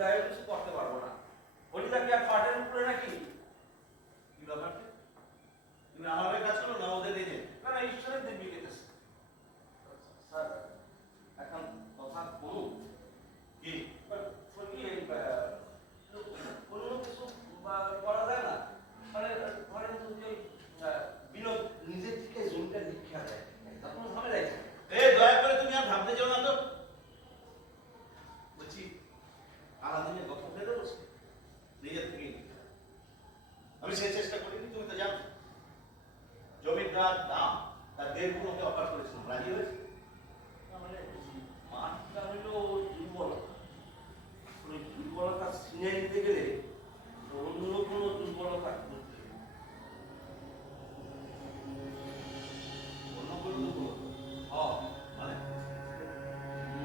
গায়ে কিছু করতে পারবো না। হরিদা কি আর পাটের উপরে নাকি? কি ব্যাপার? তুমি আমার হয়ে কাজ করো না ওদের দিনে? না না, ঈশ্বরের দিব্যি কেটেছে। স্যার এখন কথা বলুন কি অন্য কিছু করা যায় না? মানে ধরেন যদি ওই বিনোদ নিজের থেকে জমিটা লিখা দেয়, তখন ঝামেলাই থাকে। দয়া করে তুমি আর ভাবতে চাও না তো। বলছি আলাদিনের কথা ফেলে বসে নিজের থেকেই লিখতে হবে। আমি সেই চেষ্টা করিনি, তুমি তো জানো। জমিটার দাম তার 1.5 গুণ ওকে অফার করেছিলাম, রাজি হয়েছে। মানে মাঠটা হলো দুর্বলতা, ওই দুর্বলতা ছিনিয়ে নিতে গেলে অন্য কোনো দুর্বলতা করতে হবে। অন্য কোনো দুর্বলতা? মানে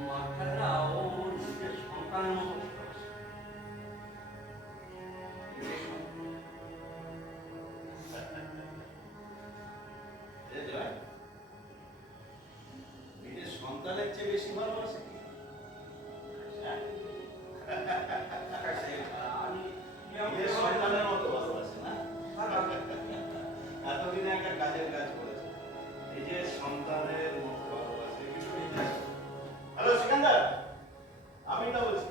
মাঠটা না ও নিজের সন্তানের মতো ভালোবাসে। নিজের সন্তানের চেয়ে বেশি ভালোবাসে কি? নিজের সন্তানের মতো ভালোবাসে না? এতদিনে একটা কাজের কাজ করেছে, নিজের সন্তানের মতো ভালোবাসে। হ্যালো সিকান্দার, আমি না বলছি।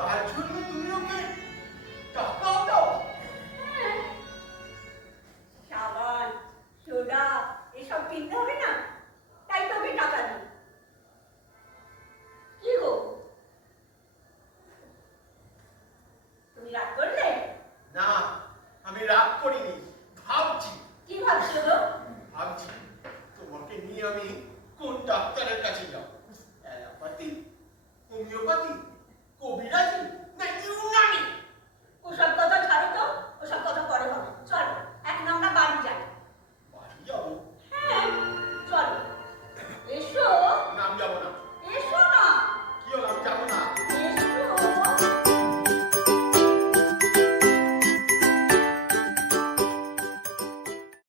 তার জন্য তুমি ওকে